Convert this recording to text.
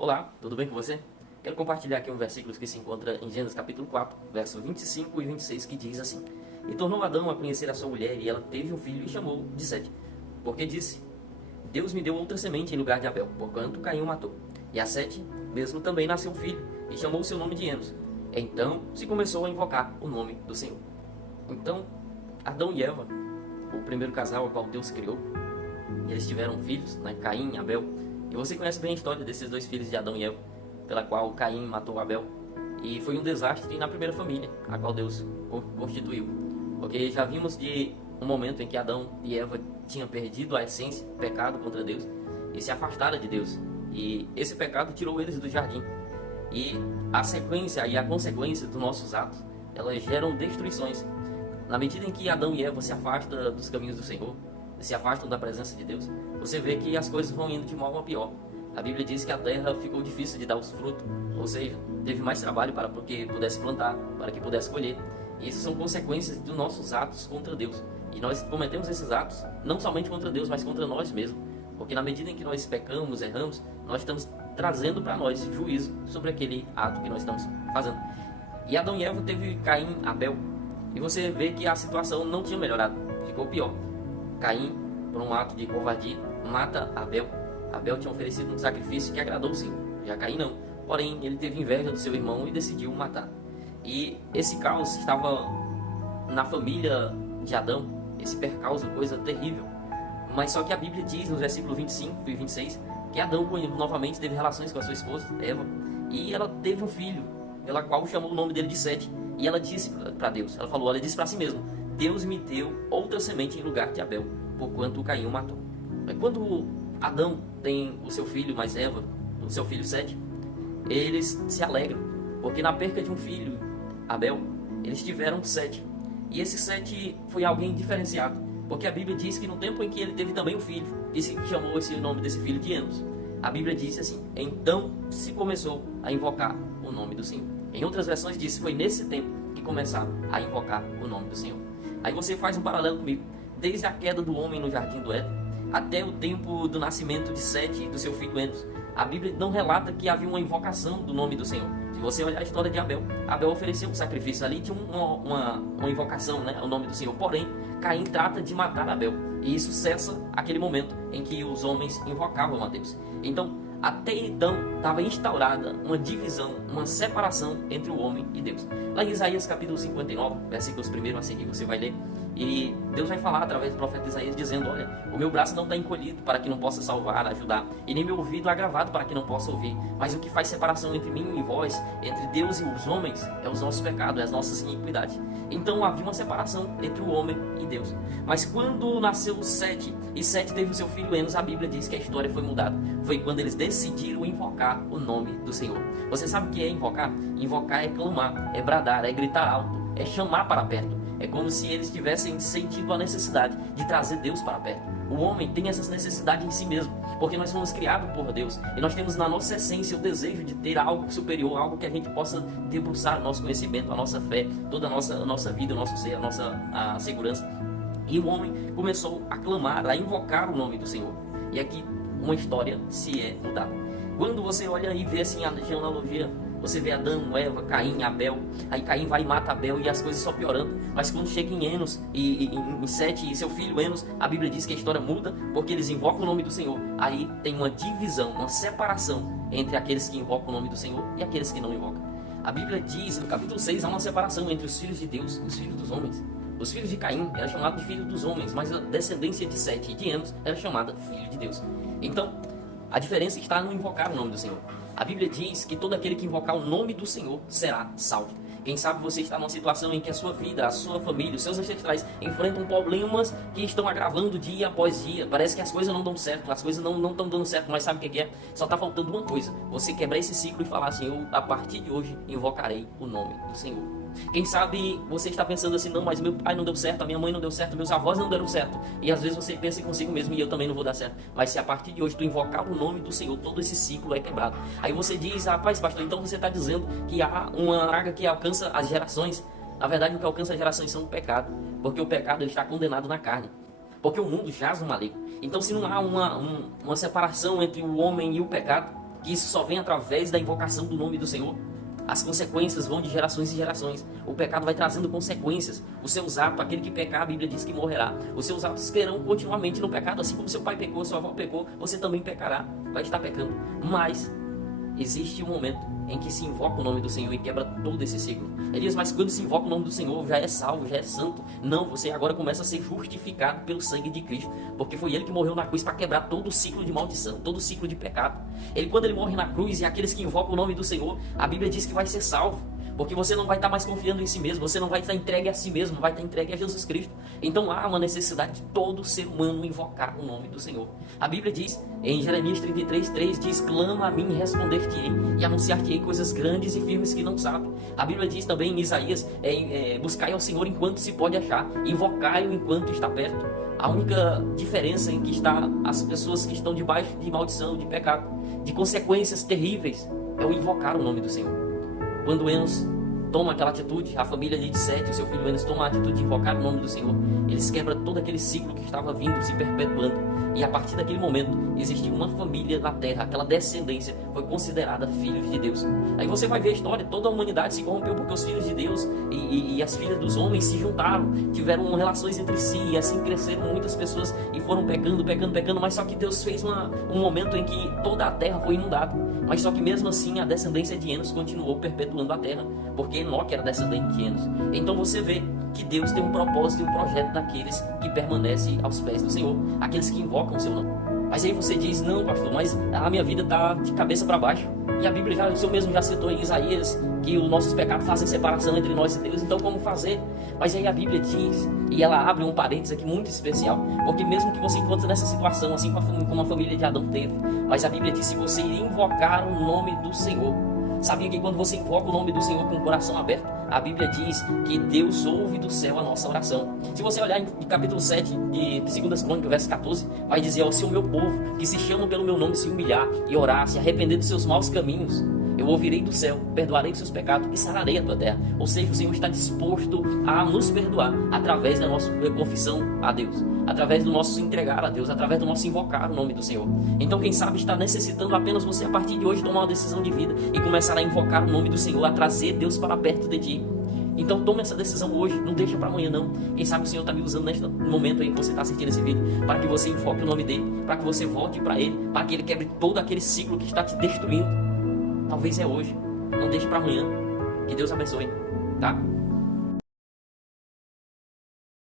Olá, tudo bem com você? Quero compartilhar aqui um versículo que se encontra em Gênesis capítulo 4, versos 25 e 26, que diz assim: E tornou Adão a conhecer a sua mulher, e ela teve um filho e chamou de Sete. Porque disse: Deus me deu outra semente em lugar de Abel, porquanto Caim o matou. E a Sete mesmo também nasceu um filho, e chamou o seu nome de Enos. Então se começou a invocar o nome do Senhor. Então, Adão e Eva, o primeiro casal ao qual Deus criou, eles tiveram filhos, Caim e Abel. E você conhece bem a história desses dois filhos de Adão e Eva, pela qual Caim matou Abel. E foi um desastre na primeira família, a qual Deus constituiu. Porque já vimos de um momento em que Adão e Eva tinham perdido a essência, pecado contra Deus, e se afastaram de Deus. E esse pecado tirou eles do jardim. E a sequência e a consequência dos nossos atos, elas geram destruições. Na medida em que Adão e Eva se afastam dos caminhos do Senhor, se afastam da presença de Deus, você vê que as coisas vão indo de mal a pior. A Bíblia diz que a terra ficou difícil de dar os frutos, ou seja, teve mais trabalho para que pudesse plantar, para que pudesse colher. E essas são consequências dos nossos atos contra Deus. E nós cometemos esses atos não somente contra Deus, mas contra nós mesmos. Porque na medida em que nós pecamos, erramos, nós estamos trazendo para nós juízo sobre aquele ato que nós estamos fazendo. E Adão e Eva teve Caim, Abel. E você vê que a situação não tinha melhorado, ficou pior. Caim, por um ato de covardia, mata Abel. Abel tinha oferecido um sacrifício que agradou o Senhor, já Caim não. Porém, ele teve inveja do seu irmão e decidiu matar. E esse caos estava na família de Adão, esse percalço, coisa terrível. Mas só que a Bíblia diz, nos versículos 25 e 26, que Adão novamente teve relações com a sua esposa, Eva, e ela teve um filho, pela qual chamou o nome dele de Sete. E ela disse para Deus, ela disse para si mesma: Deus me deu outra semente em lugar de Abel, porquanto Caim o matou. Mas quando Adão tem o seu filho mais Eva, o seu filho Sete, eles se alegram, porque na perca de um filho, Abel, eles tiveram Sete. E esse Sete foi alguém diferenciado, porque a Bíblia diz que no tempo em que ele teve também um filho, que se chamou esse nome desse filho de Enos, a Bíblia diz assim: então se começou a invocar o nome do Senhor. Em outras versões diz que foi nesse tempo que começaram a invocar o nome do Senhor. Aí você faz um paralelo comigo, desde a queda do homem no jardim do Éden, até o tempo do nascimento de Sete e do seu filho Enos. A Bíblia não relata que havia uma invocação do nome do Senhor. Se você olhar a história de Abel, Abel ofereceu um sacrifício, ali tinha uma invocação, o nome do Senhor. Porém, Caim trata de matar Abel, e isso cessa aquele momento em que os homens invocavam a Deus. Então, até então, estava instaurada uma divisão, uma separação entre o homem e Deus. Lá em Isaías capítulo 59, versículos 1 a seguir, você vai ler, e Deus vai falar através do profeta Isaías, dizendo: olha, o meu braço não está encolhido para que não possa salvar, ajudar, e nem meu ouvido agravado para que não possa ouvir. Mas o que faz separação entre mim e vós, entre Deus e os homens, é os nossos pecados, é as nossas iniquidades. Então havia uma separação entre o homem e Deus. Mas quando nasceu Sete, e Sete teve o seu filho Enos, a Bíblia diz que a história foi mudada. Foi quando eles decidiram invocar o nome do Senhor. Você sabe o que é invocar? Invocar é clamar, é bradar, é gritar alto, é chamar para perto. É como se eles tivessem sentido a necessidade de trazer Deus para perto. O homem tem essas necessidades em si mesmo, porque nós fomos criados por Deus, e nós temos na nossa essência o desejo de ter algo superior, algo que a gente possa debruçar o nosso conhecimento, a nossa fé, toda a nossa vida, o nosso ser, a segurança. E o homem começou a clamar, a invocar o nome do Senhor. E aqui uma história se é mudada. Quando você olha e vê assim a genealogia, você vê Adão, Eva, Caim, Abel. Aí Caim vai e mata Abel, e as coisas só piorando. Mas quando chega em Enos e em Sete e seu filho Enos, a Bíblia diz que a história muda, porque eles invocam o nome do Senhor. Aí tem uma divisão, uma separação entre aqueles que invocam o nome do Senhor e aqueles que não invocam. A Bíblia diz, no capítulo 6, há uma separação entre os filhos de Deus e os filhos dos homens. Os filhos de Caim eram chamados de filhos dos homens, mas a descendência de Sete e de Enos era chamada filho de Deus. Então, a diferença está no invocar o nome do Senhor. A Bíblia diz que todo aquele que invocar o nome do Senhor será salvo. Quem sabe você está numa situação em que a sua vida, a sua família, os seus ancestrais enfrentam problemas que estão agravando dia após dia. Parece que as coisas não dão certo, as coisas não estão dando certo, mas sabe o que é? Só está faltando uma coisa: você quebrar esse ciclo e falar assim: eu a partir de hoje invocarei o nome do Senhor. Quem sabe você está pensando assim: não, mas meu pai não deu certo, a minha mãe não deu certo, meus avós não deram certo. E às vezes você pensa consigo mesmo: e eu também não vou dar certo. Mas se a partir de hoje tu invocar o nome do Senhor, todo esse ciclo é quebrado. Aí você diz: rapaz, pastor, então você está dizendo que há uma praga que alcança as gerações. Na verdade, o que alcança as gerações são o pecado, porque o pecado ele está condenado na carne, porque o mundo jaz no maligno. Então, se não há uma separação entre o homem e o pecado, que isso só vem através da invocação do nome do Senhor? As consequências vão de gerações em gerações. O pecado vai trazendo consequências. Os seus atos, aquele que pecar, a Bíblia diz que morrerá. Os seus atos terão continuamente no pecado, assim como seu pai pecou, sua avó pecou, você também pecará, vai estar pecando. Mas existe um momento em que se invoca o nome do Senhor e quebra todo esse ciclo. Elias, mas quando se invoca o nome do Senhor, já é salvo, já é santo. Não, você agora começa a ser justificado pelo sangue de Cristo, porque foi Ele que morreu na cruz para quebrar todo o ciclo de maldição, todo o ciclo de pecado. Quando Ele morre na cruz, e aqueles que invocam o nome do Senhor, a Bíblia diz que vai ser salvo. Porque você não vai estar mais confiando em si mesmo, você não vai estar entregue a si mesmo, vai estar entregue a Jesus Cristo. Então há uma necessidade de todo ser humano invocar o nome do Senhor. A Bíblia diz, em Jeremias 33:3, diz: clama a mim e responder-te-ei, e anunciar-te-ei coisas grandes e firmes que não sabe. A Bíblia diz também em Isaías, buscai ao Senhor enquanto se pode achar, invocai-o enquanto está perto. A única diferença em que está as pessoas que estão debaixo de maldição, de pecado, de consequências terríveis, é o invocar o nome do Senhor. Quando Enos toma aquela atitude, a família ali de Sete, o seu filho Enos, toma a atitude de invocar o nome do Senhor, eles quebram todo aquele ciclo que estava vindo, se perpetuando. E a partir daquele momento, existiu uma família na terra, aquela descendência foi considerada filhos de Deus. Aí você vai ver a história, toda a humanidade se corrompeu porque os filhos de Deus e as filhas dos homens se juntaram, tiveram relações entre si, e assim cresceram muitas pessoas e foram pecando, mas só que Deus fez um momento em que toda a terra foi inundada. Mas só que mesmo assim a descendência de Enos continuou perpetuando a terra, porque Enoque era descendente de Enos. Então você vê que Deus tem um propósito e um projeto daqueles que permanecem aos pés do Senhor, aqueles que invocam o seu nome. Mas aí você diz: não, pastor, mas a minha vida está de cabeça para baixo. E a Bíblia, o Senhor mesmo já citou em Isaías que os nossos pecados fazem separação entre nós e Deus. Então como fazer? Mas aí a Bíblia diz, e ela abre um parênteses aqui muito especial, porque mesmo que você encontre nessa situação, assim como a família de Adão teve, mas a Bíblia diz: se você invocar o nome do Senhor. Sabia que quando você invoca o nome do Senhor com o coração aberto, a Bíblia diz que Deus ouve do céu a nossa oração. Se você olhar em capítulo 7 de 2 Crônicas, verso 14, vai dizer: se o meu povo, que se chama pelo meu nome, se humilhar e orar, se arrepender dos seus maus caminhos, eu ouvirei do céu, perdoarei os seus pecados e sararei a tua terra. Ou seja, o Senhor está disposto a nos perdoar através da nossa confissão a Deus, através do nosso entregar a Deus, através do nosso invocar o nome do Senhor. Então quem sabe está necessitando apenas você a partir de hoje tomar uma decisão de vida e começar a invocar o nome do Senhor, a trazer Deus para perto de ti. Então tome essa decisão hoje, não deixa para amanhã não. Quem sabe o Senhor está me usando neste momento aí que você está assistindo esse vídeo, para que você invoque o nome dele, para que você volte para ele, para que ele quebre todo aquele ciclo que está te destruindo. Talvez é hoje, não deixe para amanhã. Que Deus abençoe, tá?